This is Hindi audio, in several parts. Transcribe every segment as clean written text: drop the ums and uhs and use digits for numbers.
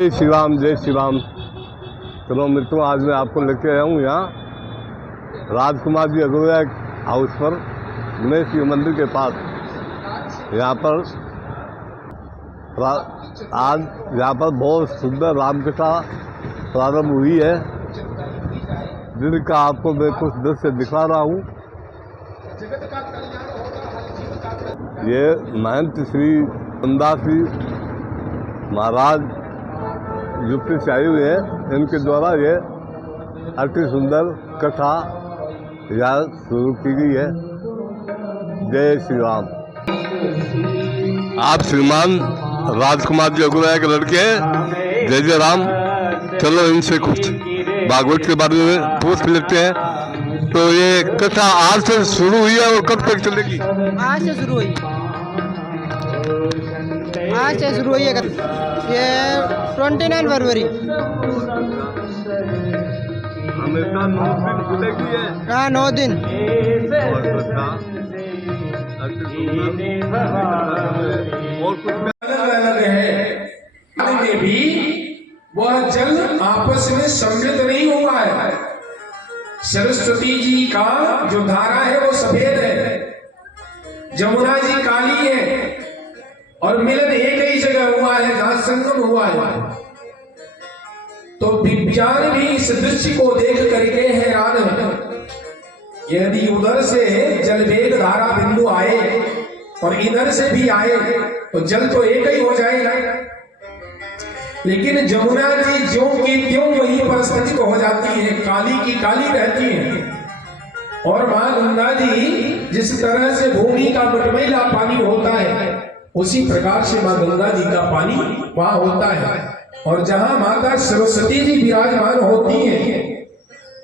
जय श्री राम, जय श्री राम। चलो मित्रों, आज मैं आपको लेके आया हूँ यहाँ राजकुमार जी अग्रवाल हाउस पर गणेश जी मंदिर के पास। यहाँ पर आज यहाँ पर बहुत सुंदर रामकथा प्रारंभ हुई है, जिनका आपको मैं कुछ दृश्य दिखा रहा हूँ। ये महंत श्री चंदास जी महाराज युक्ति से आए हुए हैं। इनके द्वारा ये अति सुंदर कथा यहाँ शुरू की गई है। जय श्री राम। आप श्रीमान राजकुमार जी अग्रवाल के लड़के हैं। जय जय राम। चलो इनसे कुछ भागवत के बारे में पूछ लेते हैं। तो ये कथा आज से शुरू हुई है और कब तक चलेगी? आज से शुरू हुई, आज से शुरू हुई है ये 29 फरवरी। हमेशा 9 दिन खुलेगी है। हाँ, 9 दिन। और कुछ अलग है में भी वह जल आपस में सम्मिलित नहीं हुआ है। सरस्वती जी का जो धारा है वो सफेद है, जमुना जी काली है, और मिलन एक ही जगह हुआ है जहां संगम हुआ है। तो विज्ञान भी इस दृश्य को देख करके हैरान है। यदि उधर से जल वेग धारा बिंदु आए और इधर से भी आए तो जल तो एक ही हो जाएगा, लेकिन जमुना जी ज्यों की त्यों वहीं पर स्थित हो जाती है, काली की काली रहती है। और मां गंगा जी जिस तरह से भूमि का मटमैला पानी होता है, उसी प्रकार से मां गंगा जी का पानी वहां होता है। और जहां माता सरस्वती जी विराजमान होती हैं,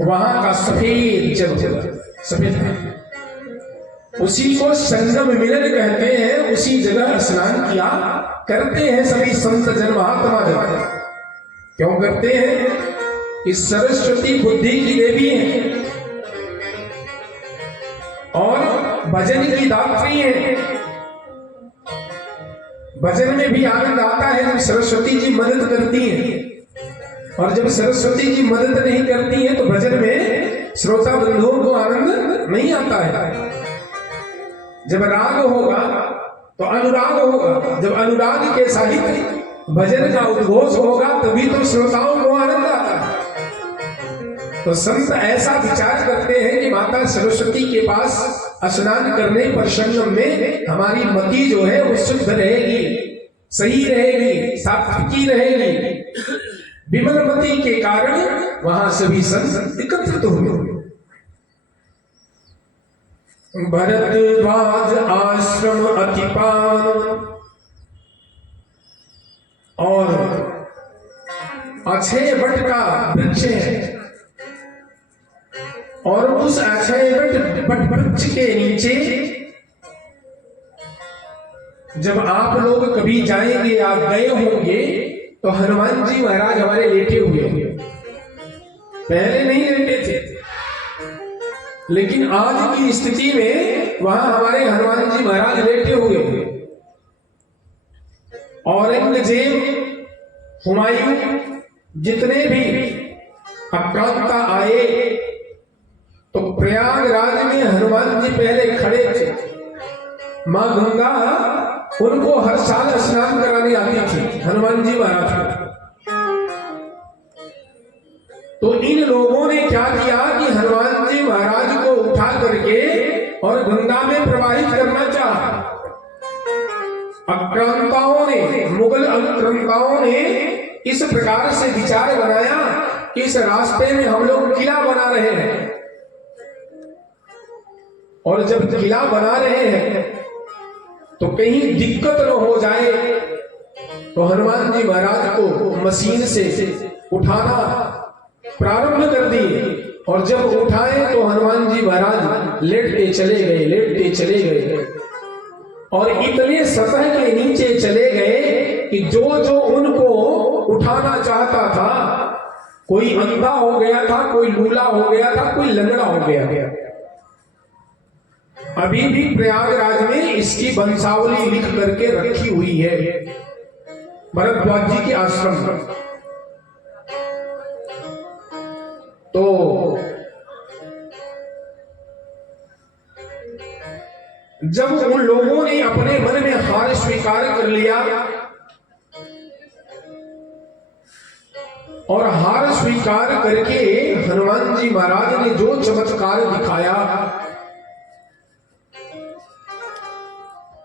वहां का सफेद जल सफेद है। उसी को संगम मिलन कहते हैं। उसी जगह स्नान किया करते हैं सभी संत जन, महात्मा जन। क्यों करते हैं? इस सरस्वती बुद्धि की देवी है और भजन की दात्री है। भजन में भी आनंद आता है जब सरस्वती जी मदद करती हैं, और जब सरस्वती जी मदद नहीं करती हैं तो भजन में श्रोता बंधुओं को आनंद नहीं आता है। जब राग होगा तो अनुराग होगा, जब अनुराग के साहित्य भजन का उद्घोष होगा तभी तो श्रोताओं को आनंद आता है। तो संत ऐसा विचार करते हैं कि माता सरस्वती के पास स्नान करने पर संगम में हमारी मति जो है वो शुद्ध रहेगी, सही रहेगी, सात्विकी रहेगी। विमल मति के कारण वहां सभी संत एकत्रित हुए। भरद्वाज आश्रम अति पावन और अक्षय वट का वृक्ष है, और उस अक्षय वट वृक्ष के नीचे जब आप लोग कभी जाएंगे, आप गए होंगे, तो हनुमान जी महाराज हमारे लेटे हुए होंगे। पहले नहीं लेटे थे, लेकिन आज की स्थिति में वहां हमारे हनुमान जी महाराज लेटे हुए हैं। औरंगजेब, हुमायूं, जितने भी आक्रांता आए तो प्रयागराज में हनुमान जी पहले खड़े थे। मां गंगा उनको हर साल स्नान कराने आती थी, हनुमान जी महाराज को। तो इन लोगों ने क्या किया कि हनुमान जी महाराज को उठा करके और गंगा में प्रवाहित करना चाहा। आक्रांताओं ने, मुगल आक्रांताओं ने इस प्रकार से विचार बनाया कि इस रास्ते में हम लोग किला बना रहे हैं, और जब किला बना रहे हैं तो कहीं दिक्कत न हो जाए, तो हनुमान जी महाराज को मशीन से उठाना प्रारंभ कर दिए। और जब उठाए तो हनुमान जी महाराज लेटते चले गए, लेटते चले गए, और इतने सतह के नीचे चले गए कि जो जो उनको उठाना चाहता था, कोई अंधा हो गया था, कोई लूला हो गया था, कोई लंगड़ा हो गया। अभी भी प्रयागराज में इसकी वंशावली लिख करके रखी हुई है भरद्वाज जी के आश्रम पर। तो जब उन लोगों ने अपने मन में हार स्वीकार कर लिया और हार स्वीकार करके हनुमान जी महाराज ने जो चमत्कार दिखाया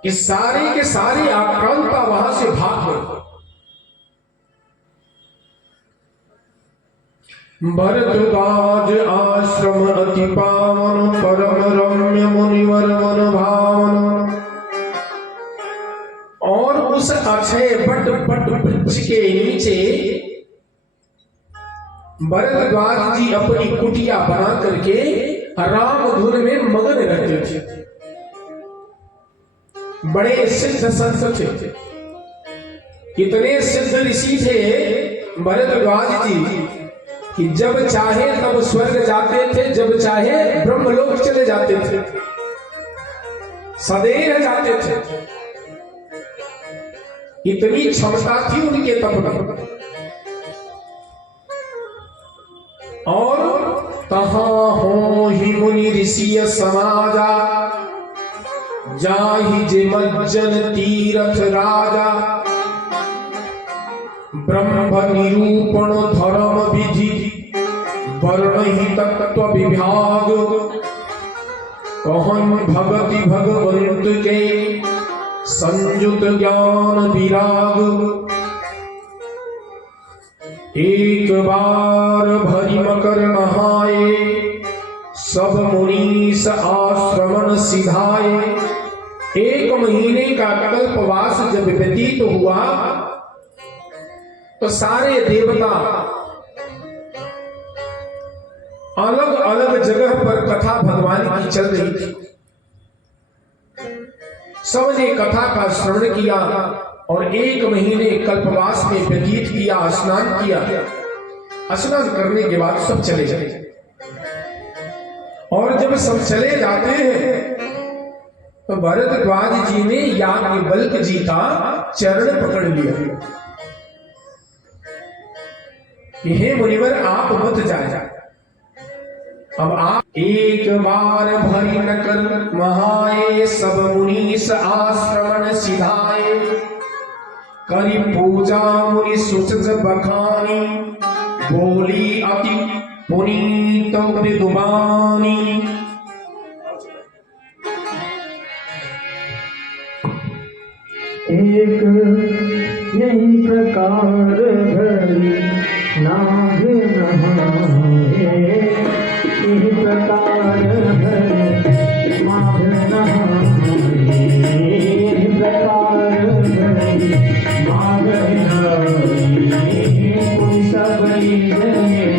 कि सारे के सारे आक्रांता वहां से भाग गए। भरद्वाज आश्रम अति पावन परम रम्य मुनिवर मन भावन। और उस अक्षय बट वृक्ष के नीचे भरद्वाज जी अपनी कुटिया बना करके राम धुन में मगन रहते थे। बड़े सिद्ध संत थे, इतने सिद्ध ऋषि थे भरद्वाज जी कि जब चाहे तब स्वर्ग जाते थे, जब चाहे ब्रह्मलोक चले जाते थे, सदैव जाते थे। इतनी क्षमता थी उनके तप में। और तहां हो ही मुनि ऋषि समाजा, जाहि जे मज्जन तीरथ राजा। ब्रह्म निरूपण धर्म विधि वर्ण ही तत्व विभाग। कहन भगति भगवंत के संयुत ज्ञान विराग। एक बार भरी मकर नहाए, सब मुनीस आश्रमण सिधाए। एक महीने का कल्पवास जब व्यतीत हुआ तो सारे देवता अलग अलग जगह पर कथा भगवान की चल रही थी। सबने कथा का श्रवण किया और एक महीने कल्पवास में व्यतीत किया, स्नान किया। स्नान करने के बाद सब चले जाते। और जब सब चले जाते हैं तो भरद्वाज जी ने याज्ञवल्क्य जी का चरण पकड़ लिया कि हे मुनिवर आप मत जाए, अब आप। एक बार भरी नकर महाए, सब मुनीस आश्रमण सिधाए। करी पूजा मुनि सुचज बखानी, बोली अति पुनीत मृदुबानी। एक यही प्रकार भरी नाग नहाए। इस प्रकार भरी माघ नहाए। इस प्रकार भरी माघ नहाए। कोई सबरी आश्रम जाए।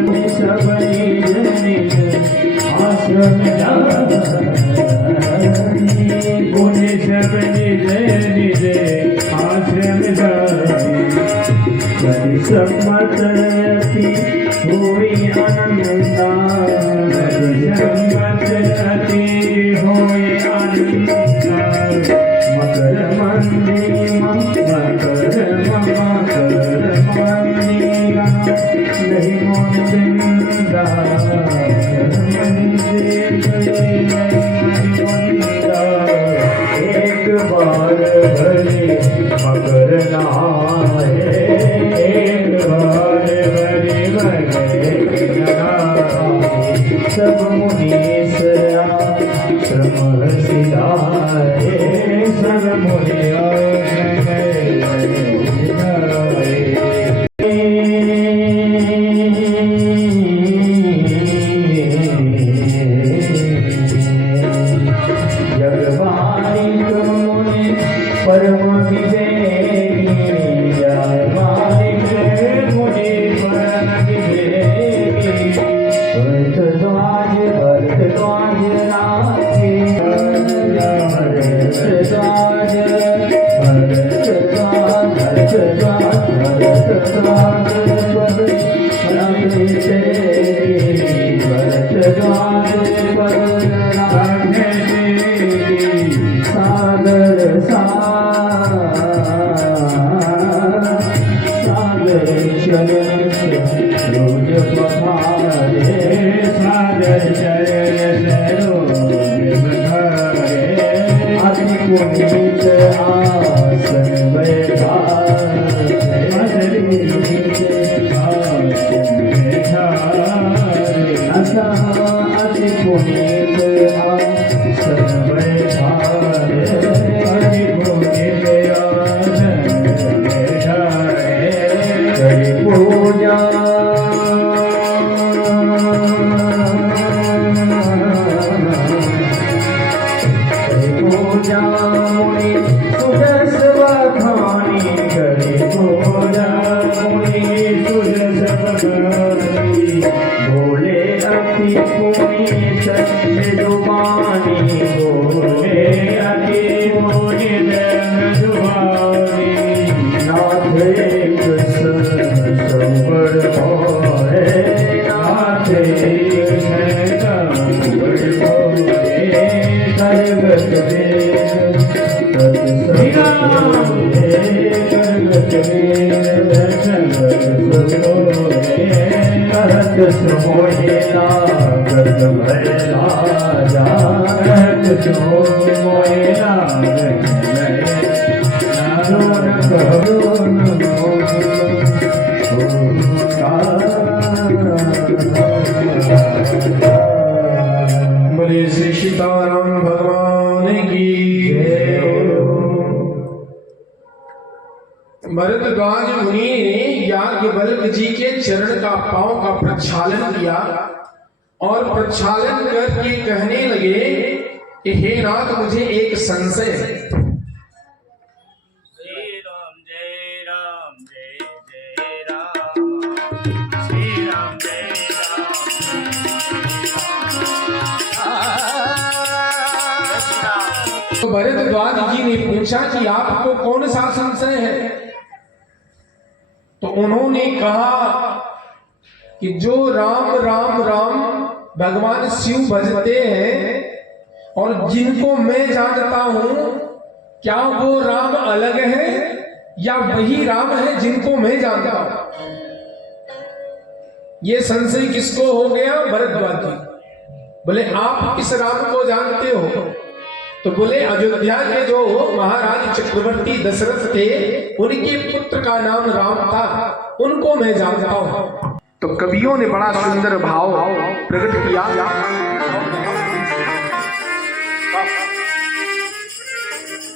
कोई सबरी आश्रम जाए। कोई सबरी आश्रम जाए। सम्मतयति होई आनंदा। सम्मतयति होई आनंदा। मकर मंदिरा नहीं मोहिंदा। एक बार भले मकर नहाए। एक बार भले मकर नहाए। सब मुनीस आश्रम सिधाए। सब मुनि पुनीत आसन बैठारे अधरी नीत आसन बैठारे असा अति पुनीत आसन बैठारे अति पुनीत आसन बैठारे करी पूजा पूजा मुनि सुजस बखानी करी पूजा मुनि सुजस बखानी बोले अति पुनीत मृदुबानी बोले अति पुनीत मृदुबानी नाथ एक संबर होए नाथ एक संबर होए करगत वेद करगत वेद संगत सुनोरे कहत सुमोहिला करत भैला जात सुमोहिला नारोन करोन बोले श्री सीताराम भगवान की भरद्वाज मुनि ने याज्ञवल्क्य जी के चरण का पांव का प्रक्षालन किया और प्रक्षालन करके कहने लगे कि हे नाथ मुझे एक संशय है। श्री राम जय राम जय जय राम श्री राम जय तो भरद्वाज जी ने पूछा कि आपको कौन सा संशय है? तो उन्होंने कहा कि जो राम राम राम भगवान शिव भजते हैं और जिनको मैं जानता हूं, क्या वो राम अलग है या वही राम है जिनको मैं जानता हूं? ये संशय किसको हो गया? भरद्वाज जी बोले आप किस राम को जानते हो? तो बोले अयोध्या के जो महाराज चक्रवर्ती दशरथ थे उनके पुत्र का नाम राम था, उनको मैं जानता हूं। तो कवियों ने बड़ा सुंदर भाव प्रकट किया।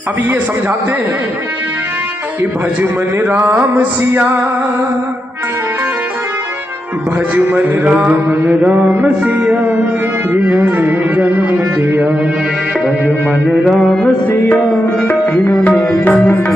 अब ये समझाते हैं कि भज मन राम सिया, भज मन राम सिया जिन्होंने जन्म दिया, भज मन राम सिया जिन्होंने जन्म